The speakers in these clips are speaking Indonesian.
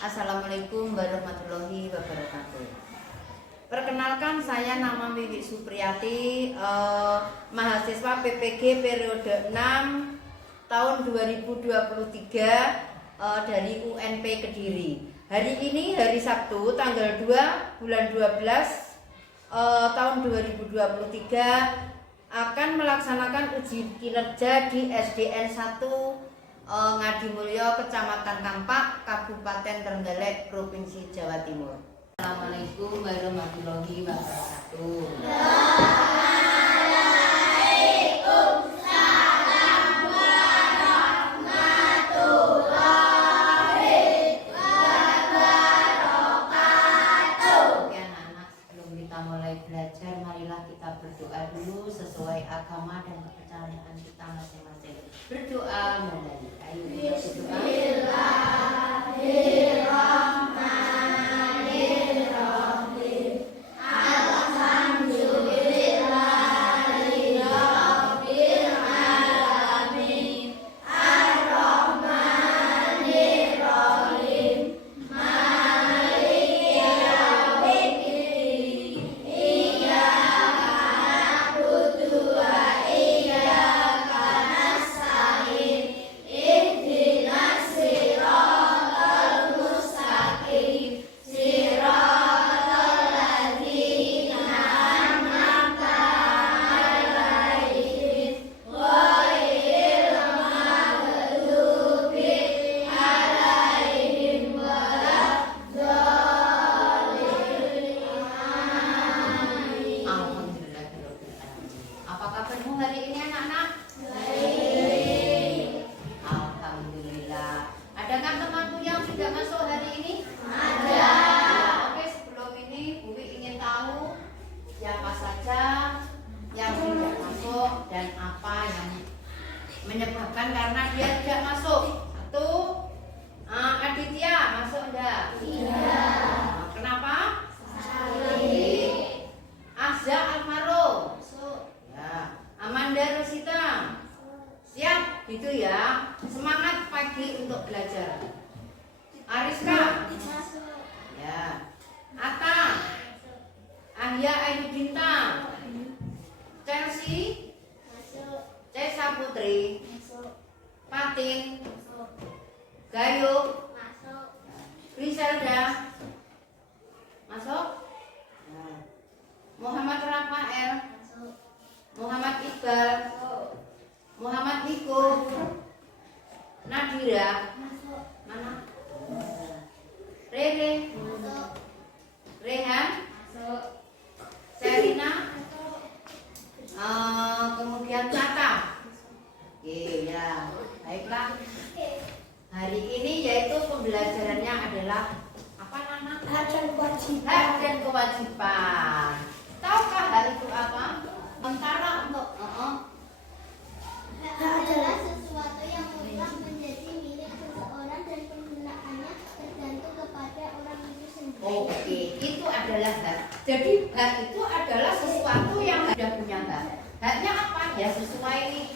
Assalamualaikum warahmatullahi wabarakatuh. Perkenalkan, saya nama Wiwi Supriyati, mahasiswa PPG periode 6 tahun 2023 dari UNP Kediri. Hari ini hari Sabtu tanggal 2 bulan 12 tahun 2023 akan melaksanakan uji kinerja di SDN 1 Ngadimulyo, Kecamatan Kampak, Kabupaten Trenggalek, Provinsi Jawa Timur. Assalamualaikum warahmatullahi wabarakatuh. Waalaikumsalam warahmatullahi wabarakatuh. Oke anak-anak, sebelum kita mulai belajar, marilah kita berdoa dulu sesuai agama dan kepercayaan kita masing-masing. Berdoa mulai. Ayo Bismillahirrahmanirrahim. Alhamdulillahirabbil alamin. Ar-Rahmanirrahim. Maliki yaumiddin. Iyyaka na'budu wa iyyaka nasta'in. Ihdinas siratal mustaqim. Siratal ladzina an'amta 'alaihim ghairil maghdubi 'alaihim waladdallin. Amin. Alhamdulillahirabbil alamin. Apa kabarmu hari ini anak-anak? Baik. Alhamdulillah. Adakah temanmu yang sudah masuk hari ini? Ada. Oke, sebelum ini Bu ingin tahu siapa saja yang tidak masuk dan apa yang menyebabkan karena dia tidak masuk. Satu, Aditya masuk enggak? Tidak. Kenapa? Sakit. Azza Alvaro masuk. Ya. Amanda Rosita siap gitu ya. Semangat pagi untuk belajar. Ariska ya. Ata Ahya Ayu Bintang, Chelsea Cesa Putri, Patin Gayung, Griselda masuk. Muhammad Rafael, Muhammad Iqbal, Muhammad Niko, Nadira mana? Rere, Rehan, Serina, kemudian Tata. Oke ya, baiklah. Hari ini yaitu pembelajarannya adalah apa Nana? Hak dan kewajiban. Hak dan kewajiban. Tahukah hal itu apa? Antara untuk hak adalah sesuatu yang mutlak menjadi milik seseorang dan penggunaannya tergantung kepada orang itu sendiri. Oke, itu adalah hak. Jadi hak itu adalah sesuatu yang sudah punya hak. Haknya apa? Ya sesuai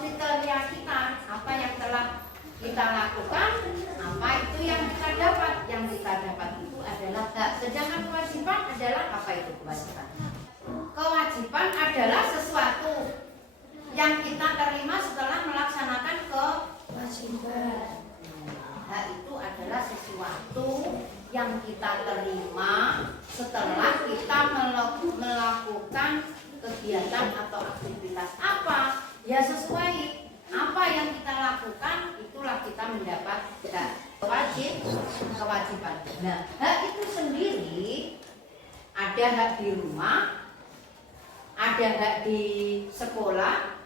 kriteria kita. Apa yang telah kita lakukan, apa itu yang kita dapat. Yang kita dapat itu adalah hak. Sedangkan kewajiban adalah apa itu kewajiban? Kewajiban adalah sesuatu yang kita terima setelah melaksanakan kewajiban. Hak itu adalah sesuatu yang kita terima setelah kita melakukan kegiatan atau aktivitas apa. Ya sesuai apa yang kita lakukan, itulah kita mendapat hak. Kewajiban. Nah, hak itu sendiri ada hak di rumah, ada hak di sekolah,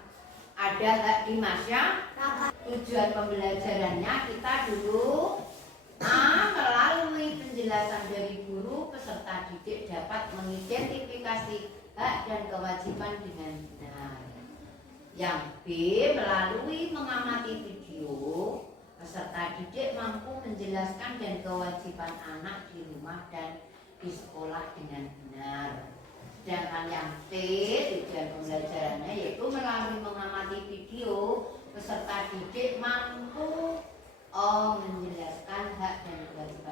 ada hak di masyarakat. Tujuan pembelajarannya kita dulu melalui penjelasan dari guru, peserta didik dapat mengidentifikasi hak dan kewajiban dengan benar. Yang B, melalui mengamati video, peserta didik mampu menjelaskan dan kewajiban anak di rumah dan di sekolah dengan benar. Sedangkan yang C, tujuan pembelajarannya yaitu melalui mengamati video, peserta didik mampu menjelaskan hak dan kewajiban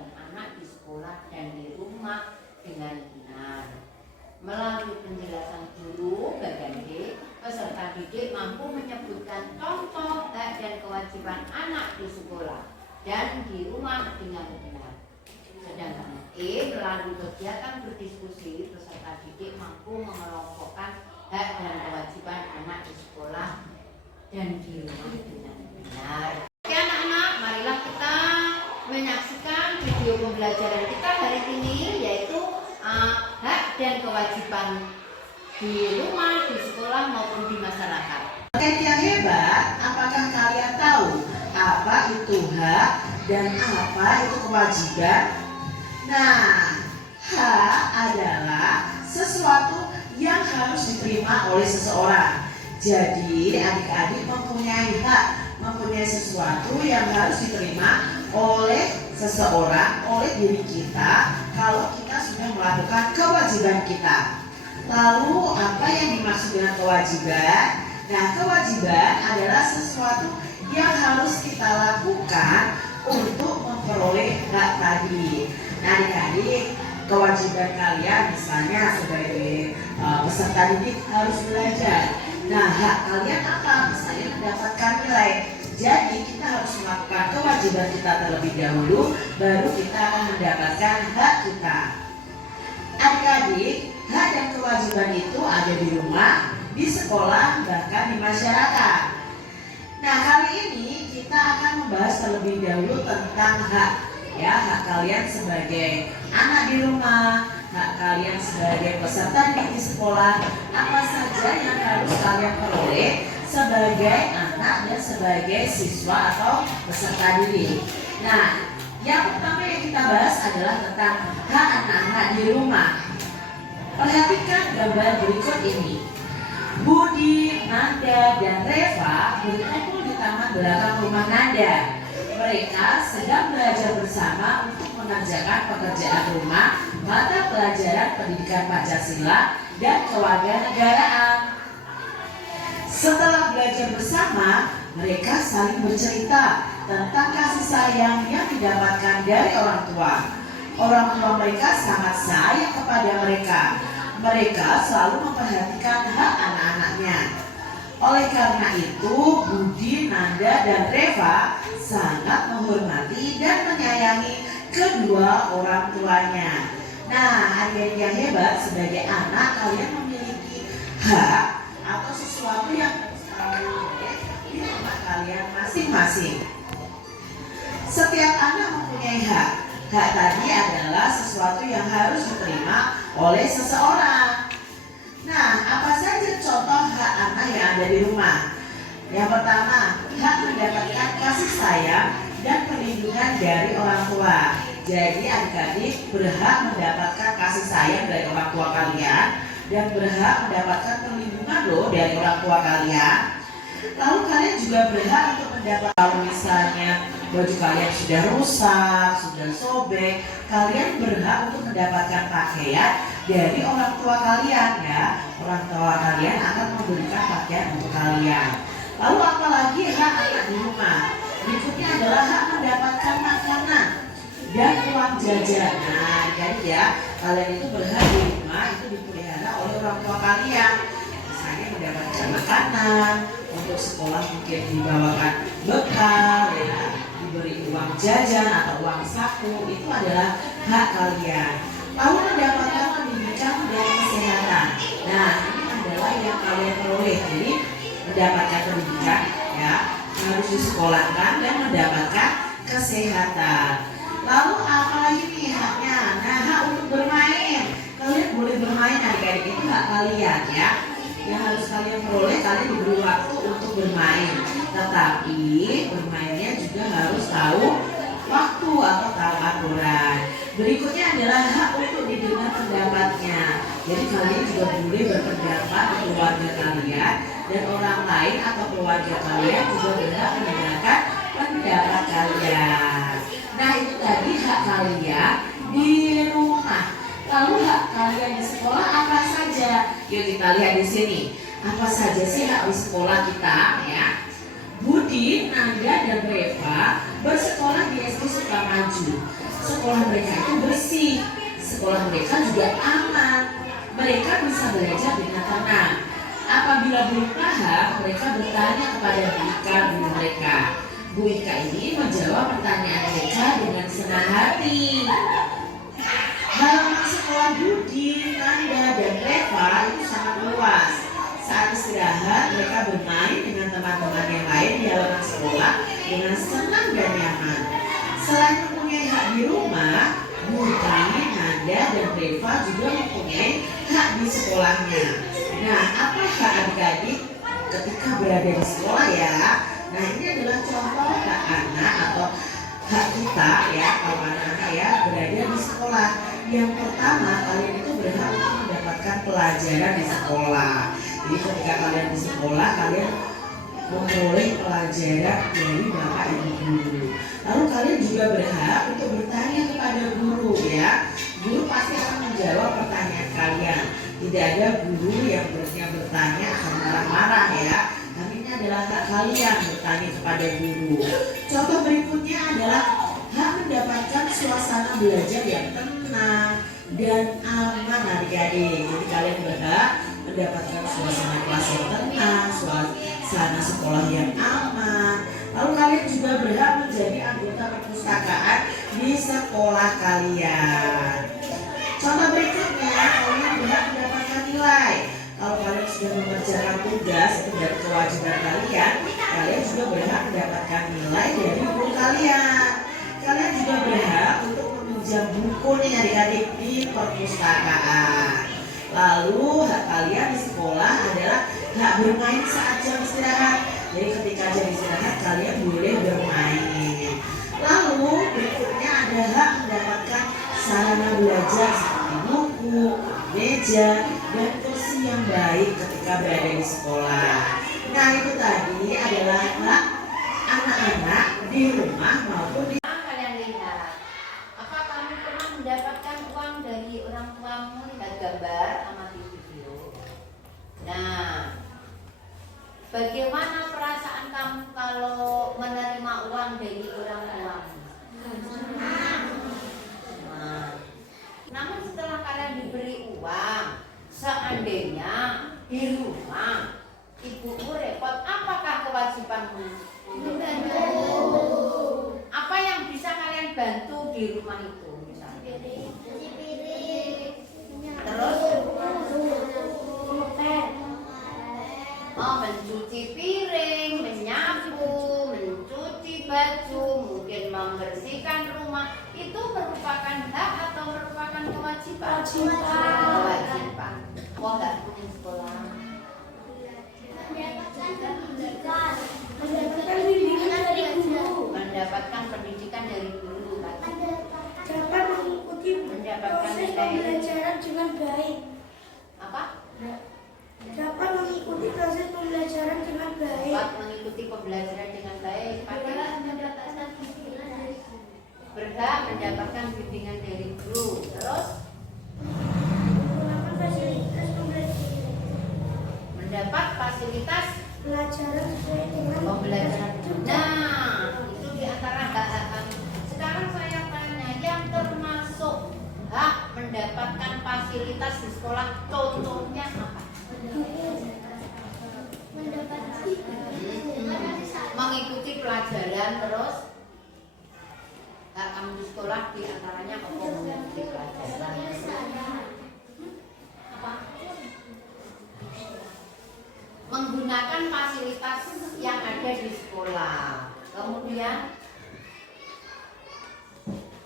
dengan benar. Sedangkan E, melalui kegiatan berdiskusi, peserta didik mampu mengelompokkan hak dan kewajiban anak di sekolah dan di rumah dengan benar. Oke anak-anak, marilah kita menyaksikan video pembelajaran kita hari ini, yaitu hak dan kewajiban di rumah, di sekolah maupun di masyarakat. Adik yang hebat, apakah kalian tahu apa itu hak dan apa itu kewajiban? Nah, hak adalah sesuatu yang harus diterima oleh seseorang. Jadi adik-adik mempunyai hak, mempunyai sesuatu yang harus diterima oleh seseorang, oleh diri kita kalau kita sudah melakukan kewajiban kita. Lalu apa yang dimaksud dengan kewajiban? Nah, kewajiban adalah sesuatu yang harus kita lakukan untuk memperoleh hak tadi. Nah, adik-adik, kewajiban kalian misalnya sebagai peserta didik harus belajar. Nah, hak kalian apa? Misalnya mendapatkan nilai. Jadi kita harus melakukan kewajiban kita terlebih dahulu, baru kita akan mendapatkan hak kita. Adik-adik, hak dan kewajiban itu ada di rumah, di sekolah, bahkan di masyarakat. Nah, kali ini kita akan membahas terlebih dahulu tentang hak. Ya, hak kalian sebagai anak di rumah, hak kalian sebagai peserta didik di sekolah, apa saja yang harus kalian peroleh sebagai anak dan sebagai siswa atau peserta didik. Nah, yang pertama yang kita bahas adalah tentang hak anak-anak di rumah. Perhatikan gambar berikut ini. Budi, Nanda, dan Reva berkumpul di taman belakang rumah Nanda. Mereka sedang belajar bersama untuk mengerjakan pekerjaan rumah, mata pelajaran pendidikan Pancasila dan kewarganegaraan. Setelah belajar bersama, mereka saling bercerita tentang kasih sayang yang didapatkan dari orang tua. Orang tua mereka sangat sayang kepada mereka. Mereka selalu memperhatikan hak anak-anaknya. Oleh karena itu, Budi, Nanda, dan Reva sangat menghormati dan menyayangi kedua orang tuanya. Nah, adik-adik yang hebat, sebagai anak kalian memiliki hak atau sesuatu yang harus kalian peroleh di rumah kalian masing-masing. Setiap anak mempunyai hak. Hak tadi adalah sesuatu yang harus diterima oleh seseorang. Nah, apa saja contoh hak anak yang ada di rumah? Yang pertama, hak mendapatkan kasih sayang dan perlindungan dari orang tua. Jadi adik-adik berhak mendapatkan kasih sayang dari orang tua kalian dan berhak mendapatkan perlindungan loh dari orang tua kalian. Lalu kalian juga berhak untuk mendapat, kalau misalnya baju kalian sudah rusak, sudah sobek, kalian berhak untuk mendapatkan pakaian dari orang tua kalian ya. Orang tua kalian akan memberikan pakaian untuk kalian. Lalu apalagi hak anak di rumah? Berikutnya adalah hak mendapatkan makanan dan uang jajan. Nah, jadi ya, kalian itu berhak di rumah itu dipelihara oleh orang tua kalian. Misalnya mendapatkan makanan, untuk sekolah mungkin dibawakan bekal ya, diberi uang jajan atau uang saku, itu adalah hak kalian. Lalu mendapatkan pendidikan dan kesehatan. Nah, ini adalah yang kalian peroleh. Jadi mendapatkan pendidikan ya, harus disekolahkan dan mendapatkan kesehatan. Lalu apalagi nih haknya? Nah, hak untuk bermain. Kalian boleh bermain, adik-adik, itu hak kalian ya. Yang harus kalian peroleh, kalian diberi waktu untuk bermain. Tetapi bermainnya juga harus tahu waktu atau tahu aturan. Berikutnya adalah hak untuk didengar pendapatnya. Jadi kalian juga boleh berpendapat di keluarga kalian, dan orang lain atau keluarga kalian juga berhak mendengarkan pendapat kalian. Nah, itu tadi hak kalian di rumah. Lalu hak kalian di sekolah apa saja? Yuk kita lihat di sini. Apa saja sih hak di sekolah kita ya? Budi, Nanda, dan Reva bersekolah di SD Sukamaju. Sekolah mereka itu bersih. Sekolah mereka juga aman. Mereka bisa belajar dengan tenang. Apabila belum paham, mereka bertanya kepada Bu Ika, guru mereka. Bu Ika ini menjawab pertanyaan mereka dengan senang nih, halaman sekolah Budi, Nanda, dan Reva itu sangat luas. Saat istirahat, mereka bermain dengan teman-teman yang lain di halaman sekolah dengan senang dan nyaman. Selain mempunyai hak di rumah, Budi, Nanda, dan Reva juga mempunyai hak di sekolahnya. Nah, apa hak adik-adik ketika berada di sekolah ya? Nah, ini adalah contoh hak anak atau hak kita ya, kalau anak-anak ya berada di sekolah. Yang pertama, kalian itu berhak untuk mendapatkan pelajaran di sekolah. Jadi ketika kalian di sekolah, kalian memperoleh pelajaran dari bapak ibu guru. Lalu kalian juga berhak untuk bertanya kepada guru ya. Guru pasti akan menjawab pertanyaan kalian. Tidak ada guru yang bertanya akan marah-marah ya. Tapi ini adalah hak kalian bertanya kepada guru. Contoh berikutnya adalah hak mendapatkan suasana belajar yang tenang dan aman adik-adik. Jadi kalian berhak mendapatkan suasana kelas yang tenang, suasana sekolah yang aman. Lalu kalian juga berhak menjadi anggota perpustakaan di sekolah kalian. Contoh berikutnya, kalian berhak mendapatkan nilai. Kalau kalian sudah mengerjakan tugas itu dari kewajiban kalian, kalian juga berhak mendapatkan nilai dari guru kalian. Kalian juga berhak untuk meminjam buku nih adik-adik di perpustakaan. Lalu hak kalian di sekolah adalah hak bermain saat jam istirahat. Jadi ketika jam istirahat kalian boleh bermain. Lalu berikutnya ada hak mendapatkan sarana belajar seperti buku, meja, dan kursi yang baik ketika berada di sekolah. Nah, itu tadi adalah hak anak-anak di rumah maupun di Kalian lihat, apa kamu pernah mendapatkan uang dari orang tuamu? Lihat gambar sama di video. Nah, bagaimana perasaan kamu kalau menerima uang dari orang tuamu? Nah, namun setelah kalian diberi uang, seandainya di rumah ibumu repot, apakah kewajibanmu? Apa yang bisa kalian bantu di rumah itu misalnya? Terus mencuci piring, menyapu, mencuci baju, mungkin membersihkan rumah. Itu merupakan hak atau merupakan kewajiban? Kewajiban. Wah, nggak punya sekolah. Mendapatkan pendidikan dari guru. Dapat mengikuti proses pembelajaran dengan baik. Apa? Dapat mengikuti proses pembelajaran dengan baik. Dapat mengikuti pembelajaran dengan baik. Berhak mendapatkan bimbingan dari guru. Terus Menggunakan fasilitas pembelajaran. mendapat fasilitas Pelajaran sesuai dengan pembelajaran. Nah, itu di antara hak-hak kami. Sekarang saya tanya, yang termasuk hak mendapatkan fasilitas di sekolah, contohnya apa? Mengikuti pelajaran. Terus hak kamu di sekolah di antaranya apa? Mengikuti pelajaran. Apa? Menggunakan fasilitas yang ada di sekolah. Kemudian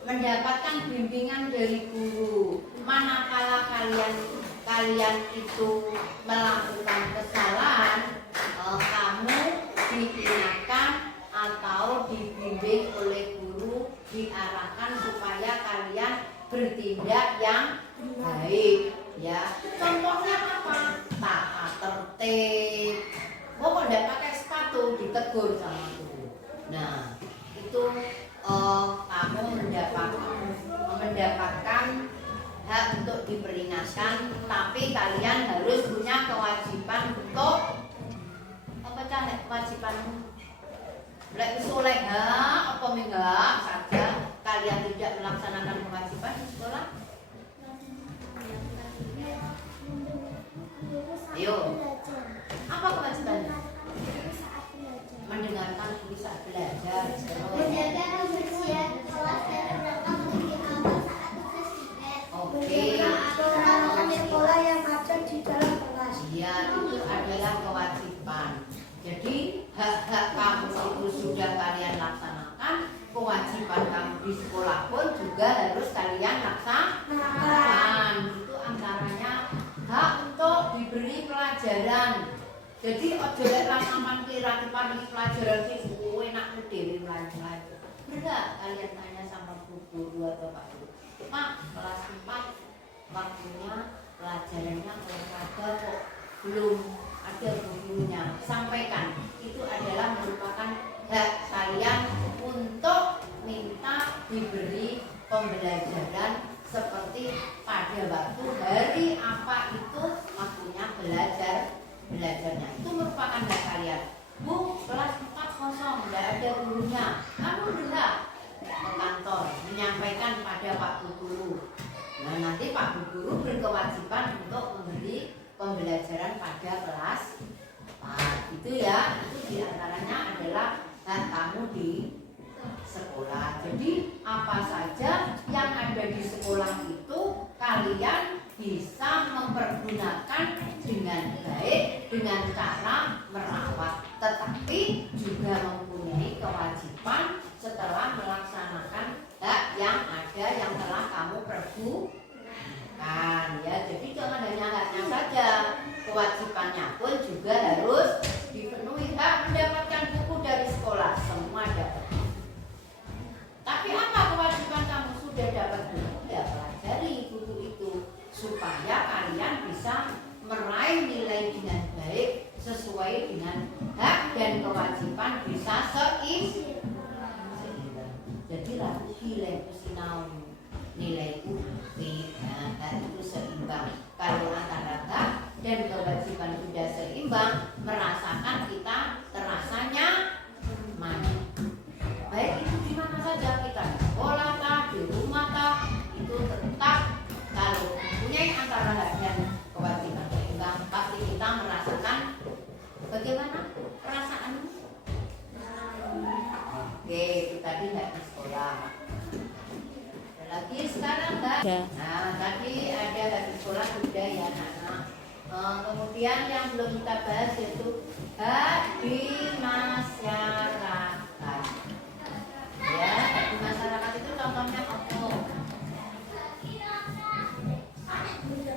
mendapatkan bimbingan dari guru. Manakala kalian itu melakukan kesalahan, kamu diingatkan atau dibimbing oleh guru, diarahkan supaya kalian bertindak yang baik ya. Contohnya apa? Tata tertib. Kok tidak pakai sepatu, ditegur sama guru. Nah, itu kamu mendapatkan hak untuk diperingatkan, tapi kalian harus punya kewajiban untuk apa cah kewajibanmu? Lek soleha apa enggak saja kalian tidak melaksanakan kewajiban di sekolah? Ayo. Apa kewajibannya? Mendengarkan guru saat belajar. Menjaga kebersihan kelas dan berangkat juga harus kalian laksanakan. Itu antaranya hak untuk diberi pelajaran. Jadi ojo lek sampean kira diparingi pelajaran ki enak dhewe mlayu-mlayu. Enggak, kalian tanya sama bu guru atau Pak Guru. Pak, kelas 4 waktunya pelajarannya olahraga kok belum ada gurunya. Sampaikan, itu adalah merupakan hak kalian untuk minta diberi pembelajaran seperti pada waktu hari apa itu waktunya belajarnya. Itu merupakan hak kalian. Bu, kelas 4 kosong, tidak ada gurunya. Kamu berhak ke kantor menyampaikan pada Pak Guru. Nah, nanti Pak Guru berkewajiban untuk memberi pembelajaran pada kelas 4. Itu ya, itu diantaranya adalah hak kamu di sekolah. Jadi apa saja yang ada di sekolah itu kalian bisa mempergunakan dengan baik dengan cara merawat, tetapi juga mempunyai kewajiban setelah melaksanakan hak yang ada yang telah kamu pergunakan ya. Jadi jangan hanya haknya saja, kewajibannya pun juga harus dipenuhi. Hak mendapatkan buku dari sekolah semua dapat. Tapi apa kewajiban kamu sudah dapat buku? Ya pelajari buku itu supaya kalian bisa meraih nilai dengan baik sesuai dengan hak dan kewajiban bisa seimbang. Jadi ragu nilai sinau nilaiku hak itu seimbang. Kalau antara hak dan kewajiban sudah seimbang, merasakan kita terasanya mana. Baik itu di mana saja kita, di sekolah kah, di rumah kah, itu tetap kalau mempunyai antara hak dan kewajiban seimbang, pasti kita merasakan bagaimana perasaanmu. Oke, itu tadi hak di sekolah. Ada lagi sekarang kan? Nah, tadi ada hak di sekolah sudah ya anak-anak. Kemudian yang belum kita bahas yaitu hak di masyarakat. Ya, di masyarakat itu contohnya apa?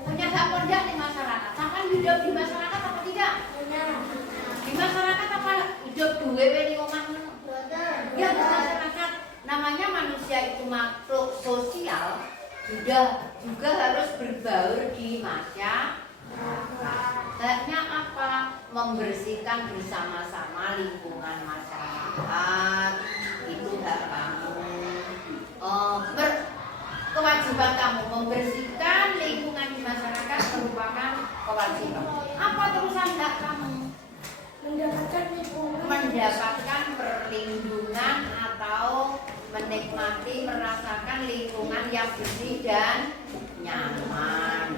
Punya hak pondok di masyarakat. Sampai hidup di masyarakat apa tidak? Di masyarakat apa hidup duwe di omahmu? Ya, di masyarakat. Namanya manusia itu makhluk sosial, juga harus berbaur di masyarakat. Haknya apa? Membersihkan bersama-sama lingkungan masyarakat. Itu hak kamu. Kewajiban kamu membersihkan lingkungan di masyarakat merupakan kewajiban. Apa terusan hak kamu? Mendapatkan perlindungan atau menikmati, merasakan lingkungan yang bersih dan nyaman.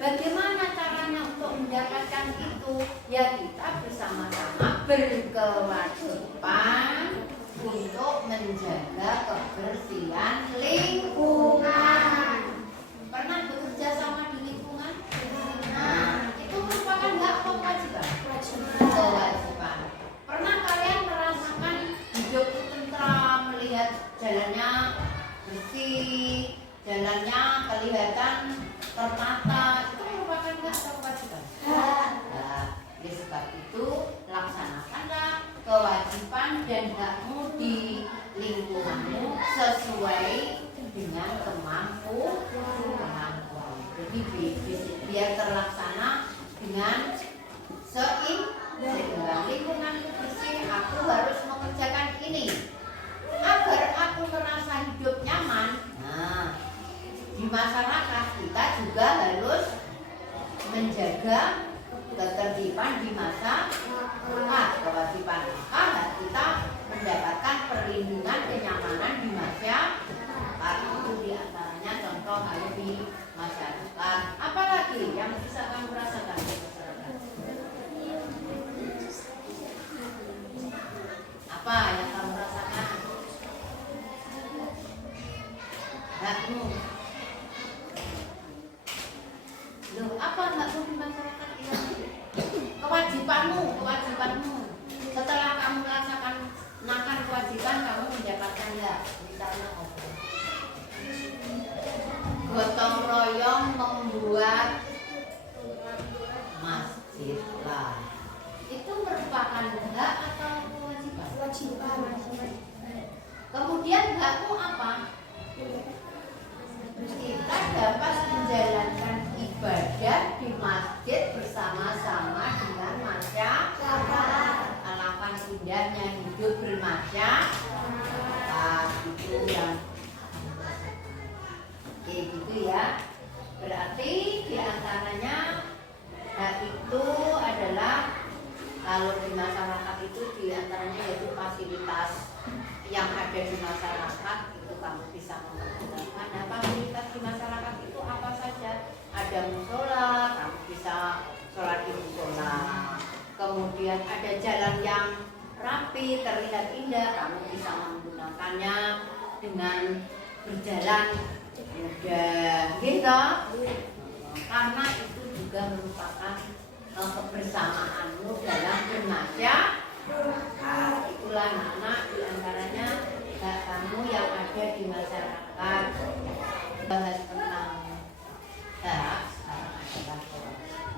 Bagaimana caranya untuk mendapatkan itu? Ya kita bersama-sama berkewajiban untuk menjaga kebersihan lingkungan. Pernah bekerja sama di lingkungan? Nah, itu merupakan hak atau kewajiban? Kewajiban. Pernah kalian merasakan hidup tentram, melihat jalannya bersih, jalannya kelihatan tertata, itu merupakan hak atau kewajiban? Nah, oleh sebab itu laksanakanlah kewajiban dan hakmu di lingkunganmu sesuai dengan kemampuan. Jadi biar terlaksana dengan seimbang. Lingkungan bersih, aku harus mengerjakan ini agar aku merasa hidup nyaman. Nah, di masyarakat kita juga harus menjaga ketertiban di masyarakat. Kewajiban maka kita mendapatkan perlindungan kenyamanan di masyarakat. Itu diantaranya contoh hal di masyarakat. Apalagi yang bisa kamu rasakan di masyarakat? Apa yang kamu rasakan? Hakmu. Loh, apa hakmu di masyarakat? Kewajibanmu. Setelah kamu melaksanakan kewajiban, kamu mendapatkan hak. Misalnya apa? membuat masjid lah. Itu merupakan hak atau kewajiban? Kewajiban. Kemudian hakmu apa? Kita dapat menjalankan ibadah di masjid bersama-sama dengan masyarakat. Alangkah indahnya hidup bermasyarakat. Itu yang kayak gitu ya. Berarti diantaranya hak itu adalah kalau di masyarakat itu diantaranya yaitu fasilitas yang ada di masyarakat itu kamu bisa menggunakan. Nah, fasilitas di masyarakat itu apa saja? Ada musola, kamu bisa sholat di musola. Kemudian ada jalan yang rapi, terlihat indah, kamu bisa menggunakannya dengan berjalan mudah, gitu. Karena itu juga merupakan kebersamaanmu dalam bermasyarakat. Itulah anak-anak diantaranya hak kamu yang ada di masyarakat. Bahas tentang hak sekarang adalah kewajiban.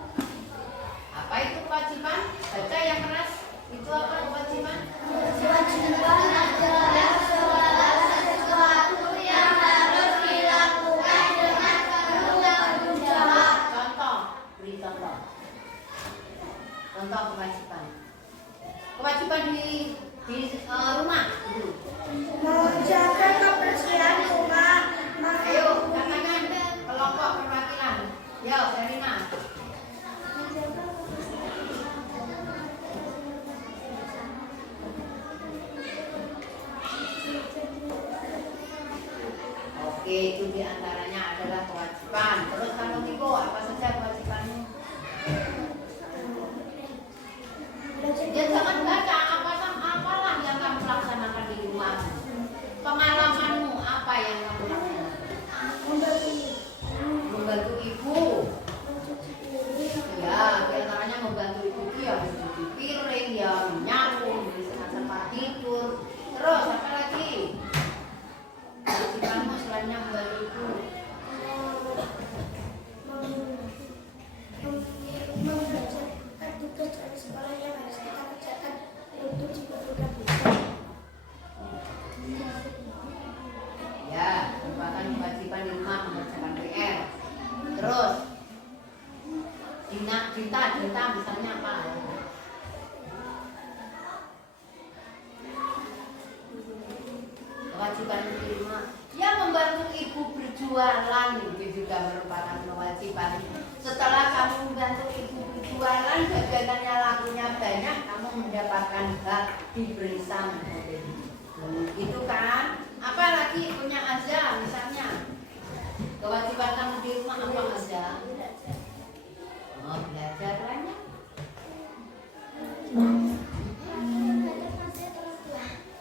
Apa itu kewajiban? Baca yang keras. Itu apa kewajiban? Kewajiban adalah segala sesuatu yang harus dilakukan dengan penuh tanggung jawab. Contoh, beri contoh. Contoh kewajiban. Kewajiban di rumah dulu. Menjaga kebersihan rumah. Ayo, katakan kelompok perwakilan. Yo, Serina. Oke, itu diantaranya adalah kewajiban. Terus kamu Tiko, apa saja kewajibanmu? Ya jangan baca, apalah yang kamu laksanakan di rumah. Pengalamanmu apa yang kamu lakukan? Membantu ibu. Ya, diantaranya membantu ibu itu ya mencuci piring, ya menyapu, membersihkan tempat tidur. Terus apa lagi? Kewajibanmu selain membantu ibu. Membacakan tugas dari sekolah yang harus kita kerjakan untuk diperlukan besok. Ya, merupakan kewajiban di rumah mengerjakan PR. Terus, Dinta misalnya apa? Kewajiban di rumah. Ya, membantu ibu berjualan itu juga merupakan kewajiban. Setelah kamu membantu ibu berjualan, dagangannya lakunya banyak, kamu mendapatkan hak diberi sampai. Gitu kan? Apalagi punya Azza misalnya. Kewajiban kamu di rumah apa Azza? Oh, belajar banyak.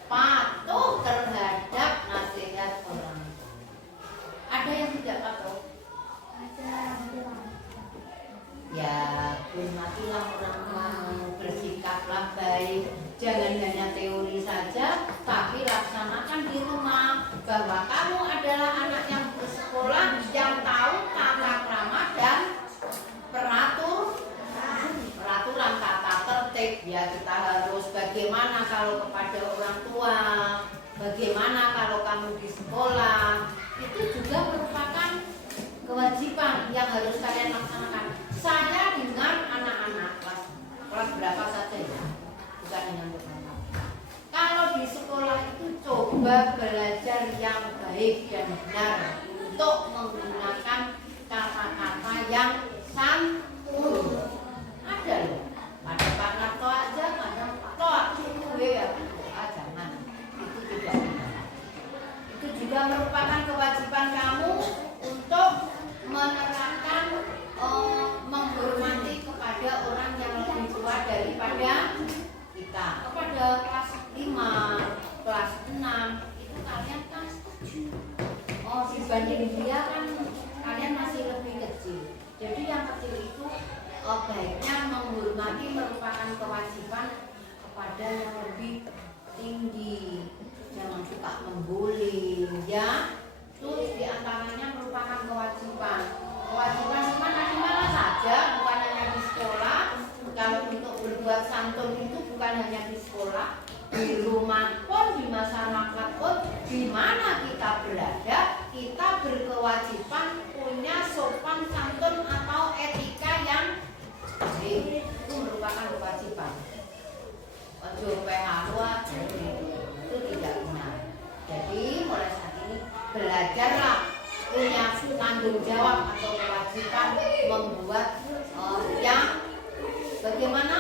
Patuh terhadap nasihat orang. Ada yang tidak patuh? Ya, hormatilah orang tua, bersikaplah baik. Jangan hanya teori saja, tapi laksanakan di rumah. Bahwa kamu adalah anak yang bersekolah, yang tahu tata krama dan peraturan tata tertib. Ya, kita harus bagaimana kalau kepada orang tua, bagaimana kalau kamu di sekolah. Itu juga merupakan kewajiban yang harus kalian laksanakan. Saya dengan anak-anak kelas berapa saja ya, bukan hanya untuk anak. Kalau di sekolah itu coba belajar yang baik dan benar untuk menggunakan kata-kata yang santun. Ada loh, ada Pak Narto aja, ada Pak gue ya, jangan. Itu tidak benar. Itu juga merupakan kewajiban kamu untuk menerapkan menghormati kepada orang yang lebih tua daripada kita. Kepada kelas 5, kelas 6 itu kalian kan dibanding dia kan kalian masih lebih kecil. Jadi yang kecil itu baiknya menghormati, merupakan kewajiban kepada yang lebih tinggi. Jangan suka membuli, ya. Itu diantaranya merupakan kewajiban. Kewajiban kewajiban punya sopan santun atau etika yang baik. Itu merupakan kewajiban. Ojo pehalua itu tidak benar. Jadi mulai saat ini belajarlah punya tanggung jawab atau kewajiban membuat yang bagaimana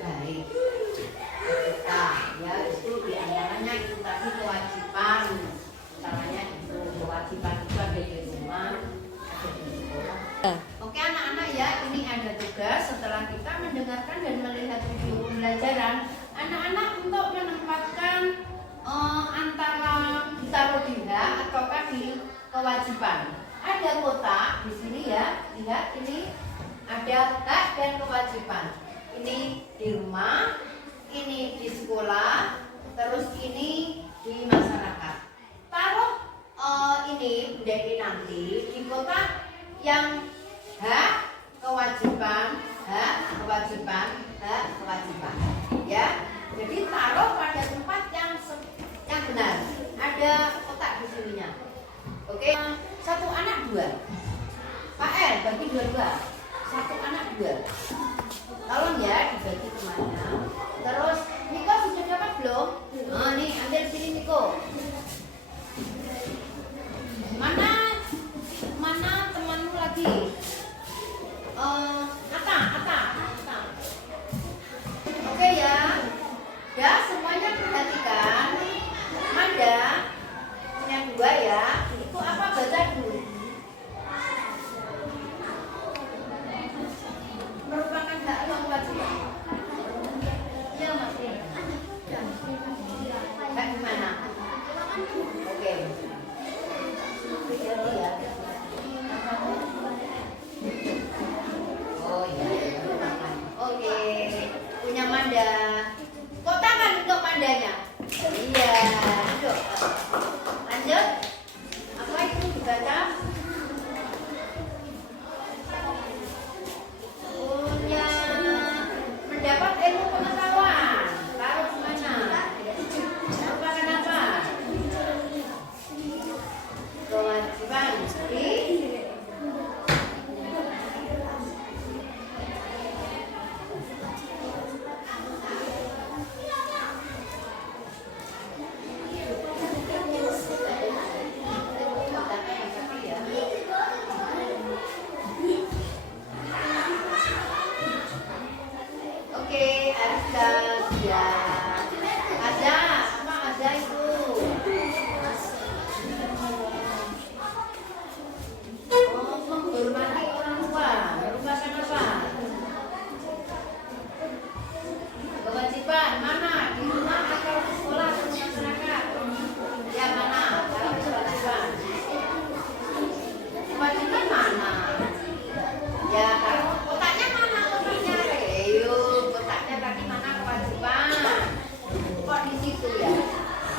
baik. Kita ya itu diantaranya itu tadi kewajiban, caranya itu kewajiban itu ada di rumah, ada di sekolah. Oke anak-anak ya, ini ada tugas setelah kita mendengarkan dan melihat video pembelajaran, anak-anak untuk menempatkan antara ditaruh di hak ataukah di kewajiban. Ada kotak di sini ya, lihat ini ada hak dan kewajiban. Ini di rumah, ini di sekolah, terus ini di masyarakat. Taruh ini benda ini nanti di kotak yang hak, kewajiban, hak, kewajiban, hak, kewajiban. Ya, jadi taruh pada tempat yang benar. Ada kotak di sininya. Oke, satu anak dua. Pak R bagi dua-dua. Satu anak dua. Tolong ya dibagi kemana. Terus Niko sudah dapat belum? Oh, nih ambil sini Niko. Mana temanmu lagi? Ata. Oke ya. Ya semuanya perhatikan. Manda punya dua ya. Itu apa baca dulu? Merupakan hak atau kewajiban? Iya Mas. Hak gimana? Oke. Oh iya. Oke. Punya Manda. Kok tangan untuk Mandanya? Iya. Yuk. Lanjut. Apa itu dibaca? Punya mendapat ilmu pengetahuan. Taruh di mana? Merupakan apa? Kewajiban. Oke, Arista ya. Ada apa ada itu? Oh, menghormati orang tua. Merupakan apa? Kewajiban mana? Di rumah atau di sekolah atau di masyarakat? Ya mana? Kalau kewajiban. Kewajiban mana? Ya kalau kotaknya mana kotaknya? Ayo, kotaknya tadi mana kewajiban? Kok di situ ya?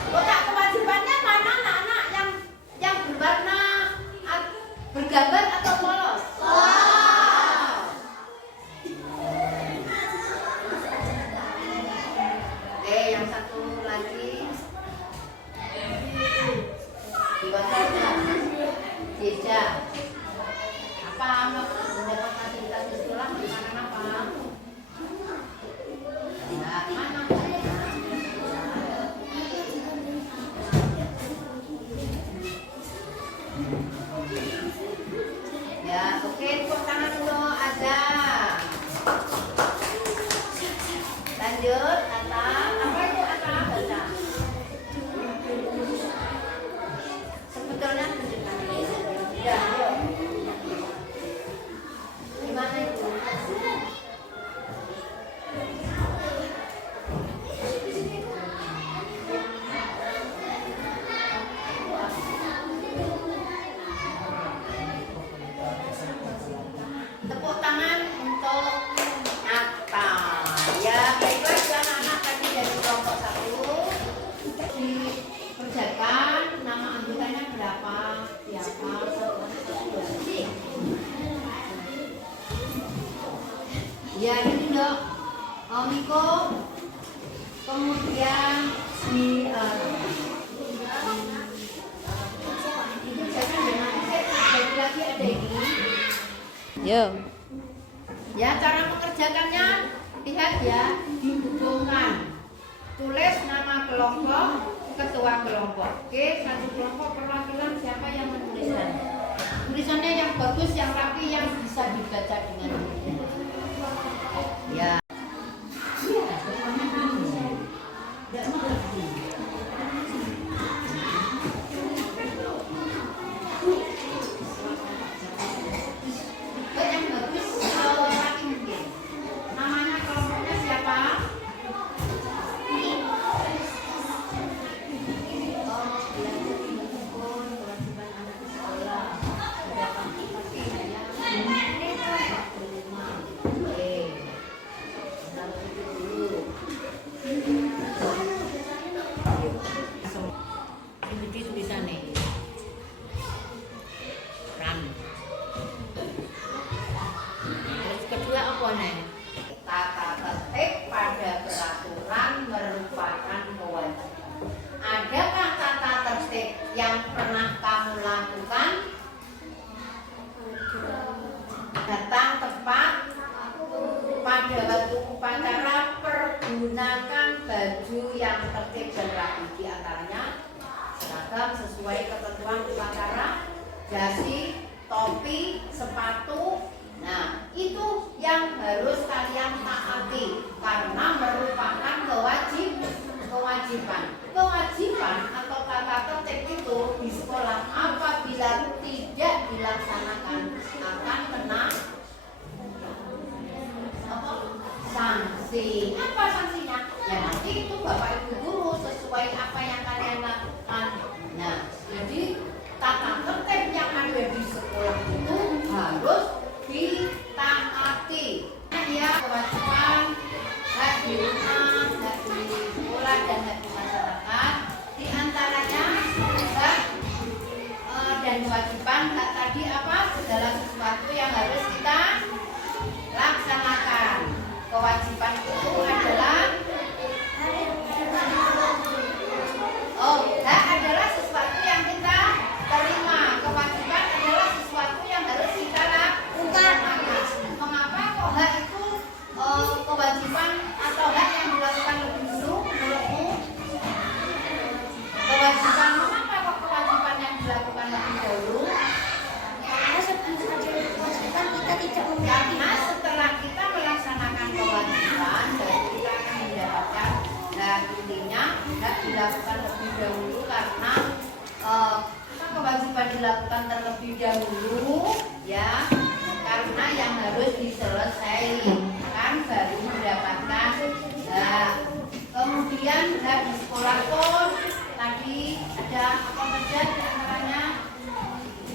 Kotak kewajibannya mana anak-anak yang berwarna bergambar atau polos? Oke, yang satu lagi diwajibnya jejak. Apa mendapat fasilitas di sekolah makanan apa? Ya, mana? Ya, oke, tepuk tangan dulu ada. Lanjut, Ata. Apa itu Ata? Baca. Sebetulnya tunjukkan ini. Ya, yuk. Gimana itu? Tepuk tangan untuk Atta. Ya, baiklah itu anak-anak tadi dari kelompok 1 dikerjakan. Nama anggotanya berapa? Siapa? Ya, ini dok. Miko. Kemudian si itu jangan dengan Yo. Ya, cara mengerjakannya lihat ya, dihubungkan. Tulis nama kelompok, ketua kelompok. Oke, satu kelompok perwakilan siapa yang menuliskan? Tulisannya yang bagus, yang rapi, yang bisa dibaca dengan mudah. Ya. Iya, ketuanya kamu. Tidak mengerti. Yang bagus rapi mungkin. Namanya kelompoknya siapa? Tata tertib pada peraturan merupakan kewajiban. Adakah tata tertib yang pernah kamu lakukan? Datang tepat pada waktu upacara, pergunakan baju yang tertib dan rapi, di antaranya seragam sesuai ketentuan upacara, dasi, topi, sepatu. Nah, itu yang harus kalian taati karena merupakan kewajiban. Kewajiban atau tata tertib itu di sekolah apabila tidak dilaksanakan akan kena sanksi. Apa sanksinya? Ya nanti itu Bapak Ibu guru sesuai apa yang kalian lakukan. Nah, jadi tata tertib yang ada di sekolah itu harus ditaati. Ya, kewajiban hak di rumah, hak di sekolah, dan hak di masyarakat. Di antaranya hak dan kewajiban hak tadi apa? Segala sesuatu yang harus kita laksanakan. Kewajiban itu adalah hak adalah sesuatu yang kita terima. Kewajiban adalah sesuatu yang harus kita lakukan. Mengapa kok hak itu kewajiban atau hak yang dilakukan lebih dulu menurutmu? Kewajiban, mengapa kok kewajiban yang dilakukan lebih dahulu? Karena sebelum ada kewajiban kita tidak memiliki. Karena setelah kita melaksanakan kewajiban, dan kita akan mendapatkan hak. Intinya hak dilakukan lebih dahulu karena kewajiban dilakukan terlebih dahulu, ya, karena yang harus diselesaikan baru mendapatkan hak. Kemudian hak di sekolah pun tadi ada apa saja di antaranya?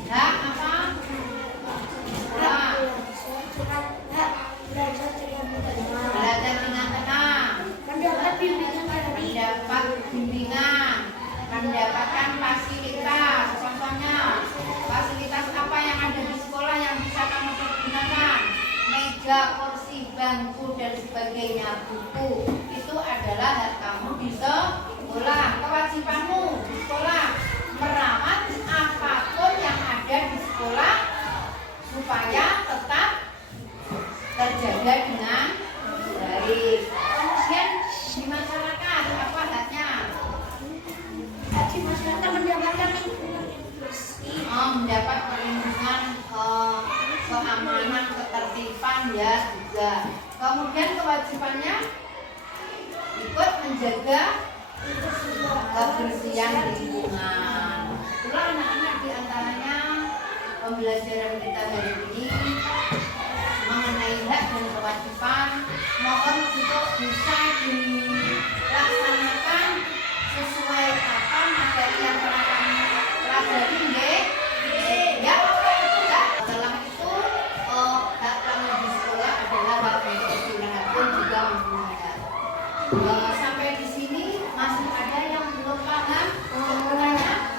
Hak apa? Sekolah. Hak belajar dengan tenang. Belajar dengan tenang. Mendapat bimbingan dari Mendapat bimbingan, mendapatkan fasilitas. Contohnya, fasilitas apa yang ada di sekolah yang bisa kamu pergunakan? Meja, kursi, bangku, dan sebagainya, buku. Itu adalah hak kamu di sekolah. Kewajibanmu di sekolah merawat apapun yang ada di sekolah supaya tetap terjaga dengan baik. Kemudian di masyarakat apa haknya? di masyarakat mendapatkan lingkungan yang bersih. Mendapat perlindungan, keamanan, ketertiban, ya juga. Kemudian kewajibannya ikut menjaga kebersihan lingkungan. Itulah anak-anak di antaranya pembelajaran kita hari ini mengenai hak dan kewajiban. Mohon untuk bisa dilaksanakan sesuai apa materi yang telah kami pelajari, nggih? Ya, oke, itu enggak. Setelah itu hak kami di sekolah adalah hak untuk istirahat pun juga mempunyai hak. Sampai di sini masih ada yang belum paham? Bertanya?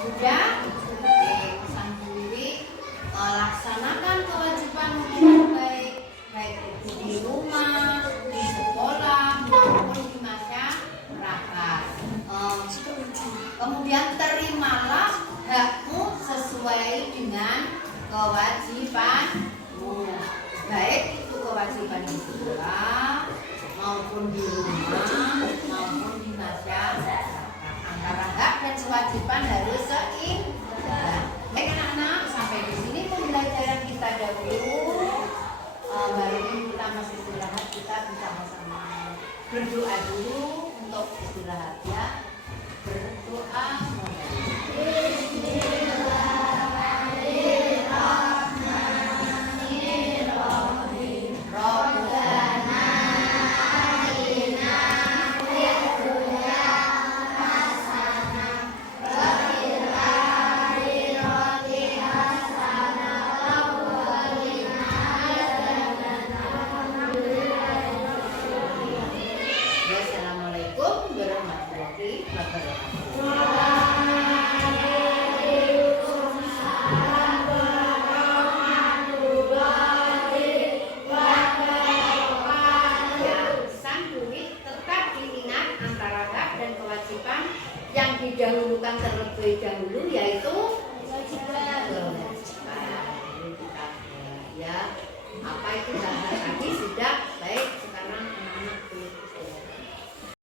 Sudah? Oke, pesan Bu Wiwi, laksanakan kewajiban dengan baik itu di rumah, di sekolah, maupun di masyarakat. Kemudian terimalah hakmu sesuai dengan kewajiban Baik itu kewajiban di sekolah maupun di rumah maupun di masyarakat. Antara hak dan kewajiban harus seimbang. Baik anak-anak, sampai di sini pembelajaran kita dahulu. Baru ini kita masih istirahat, kita bersama-sama berdoa dulu untuk istirahat ya. Berdoa. Wassalamualaikum warahmatullahi wabarakatuh. Pesan duit tetap diingat antara hak dan kewajiban yang didahulukan terlebih dahulu yaitu kewajiban. Ya, apa itu hak